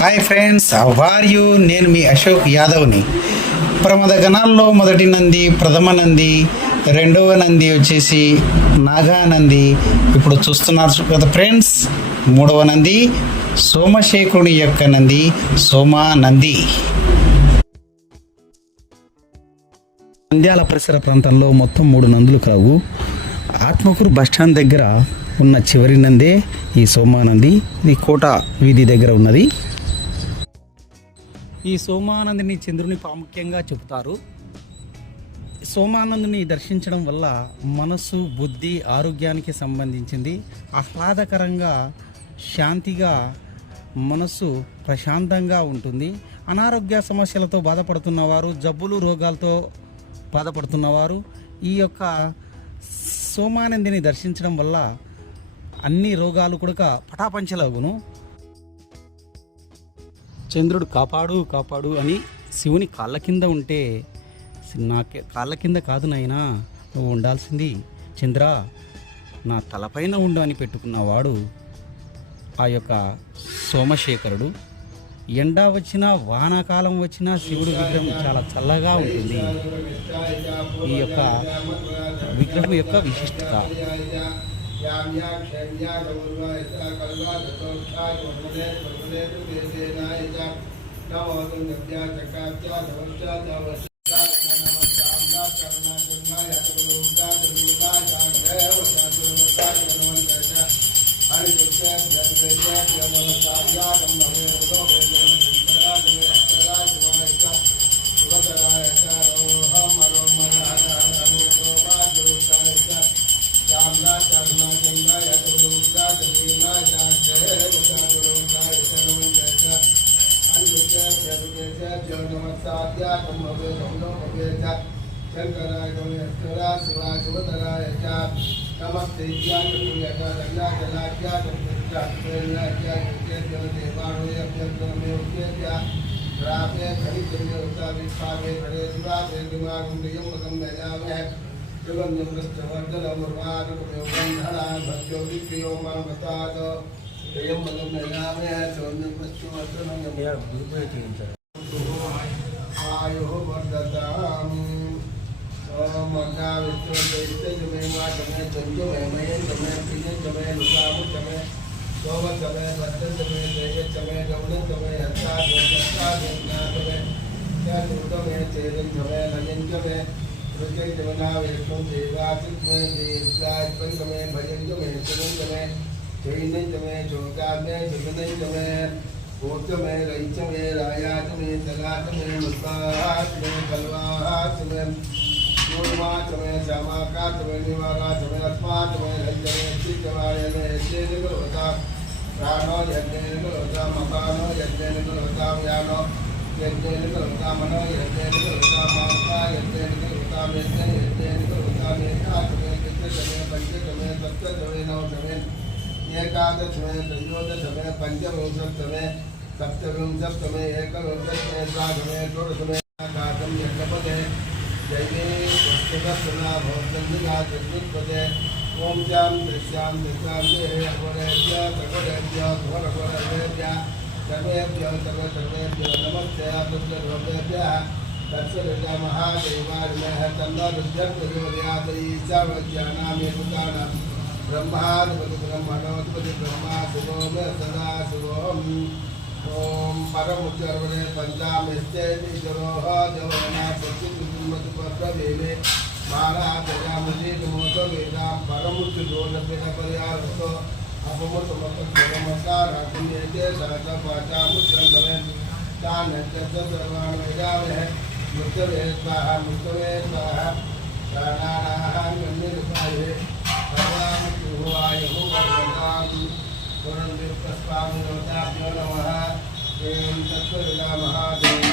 Hi friends, how are you? నేను మీ అశోక్ యాదవ్ని. ప్రమద గణాల్లో మొదటి నంది ప్రథమ నంది, రెండవ నంది వచ్చేసి నాగానంది. ఇప్పుడు చూస్తున్నారు కదా ఫ్రెండ్స్, మూడవ నంది సోమశేఖరుని యొక్క నంది సోమానంది. నంద్యాల పరిసర ప్రాంతంలో మొత్తం 3 నందులు కలవు. ఆత్మకూరు బస్టాండ్ దగ్గర ఉన్న చివరి నందే ఈ సోమానంది. ఇది కోట వీధి దగ్గర ఉన్నది. ఈ సోమానందిని చంద్రుని ప్రాముఖ్యంగా చెబుతారు. సోమానందుని దర్శించడం వల్ల మనసు, బుద్ధి, ఆరోగ్యానికి సంబంధించింది. ఆహ్లాదకరంగా, శాంతిగా, మనసు ప్రశాంతంగా ఉంటుంది. అనారోగ్య సమస్యలతో బాధపడుతున్నవారు, జబ్బులు, రోగాలతో బాధపడుతున్నవారు ఈ యొక్క సోమానందిని దర్శించడం వల్ల అన్ని రోగాలు కూడా పటాపంచలగును. చంద్రుడు కాపాడు కాపాడు అని శివుని కాళ్ళ కింద ఉంటే, నాకే కాళ్ళ కింద కాదు నాయనా నువ్వు ఉండాల్సింది, చంద్ర నా తలపైన ఉండు అని పెట్టుకున్నవాడు ఆ యొక్క సోమశేఖరుడు. ఎండ వచ్చినా, వానాకాలం వచ్చినా శివుడు విగ్రహం చాలా చల్లగా ఉంటుంది. ఈ యొక్క విగ్రహం యొక్క విశిష్టత. एकादशमे त्रयोदशमे पंचविंशत्तमे सप्तविंशत्तमे एकविंशत्तमे द्वादशमे षोडशमे एकादशं यज्ञपदे जैने पुष्टिकस्सना भवतन्दिका चतुष्पदे ओम श्याम दृश्याम दृश्याम अवरेभ्य सर्वरेभ्य घोरघोरभ्य सर्वेभ्य सर्वेभ्यो नमस्ते आत्मभ्यः तत्सर्वजा महादेवाय तन्नरुद्रर्योदयादि सर्वज्ञानामे भूतानां ब्रह्माधिपति ब्रह्मणोधिपति ब्रह्मा शिवो मे सदा शिवोम ओम परमुच्चर्वणे पंचामेश्चैतिश्वरोः जवना सच्चिदुन्मति पत्रवेले महाराजयामुनि नमोतो वेदां परमुच्चदोषपेन पर्यावतो अपमुत्तमत्तमस्काराकुण्येते सहस्रपाचामुच्चर्वणे तान्यत्यस्य सर्वान् वेदामहे मुच्चवे स्वाहा मुच्चवे स्वाहा प्राणानां गण्यनिकाये महादेव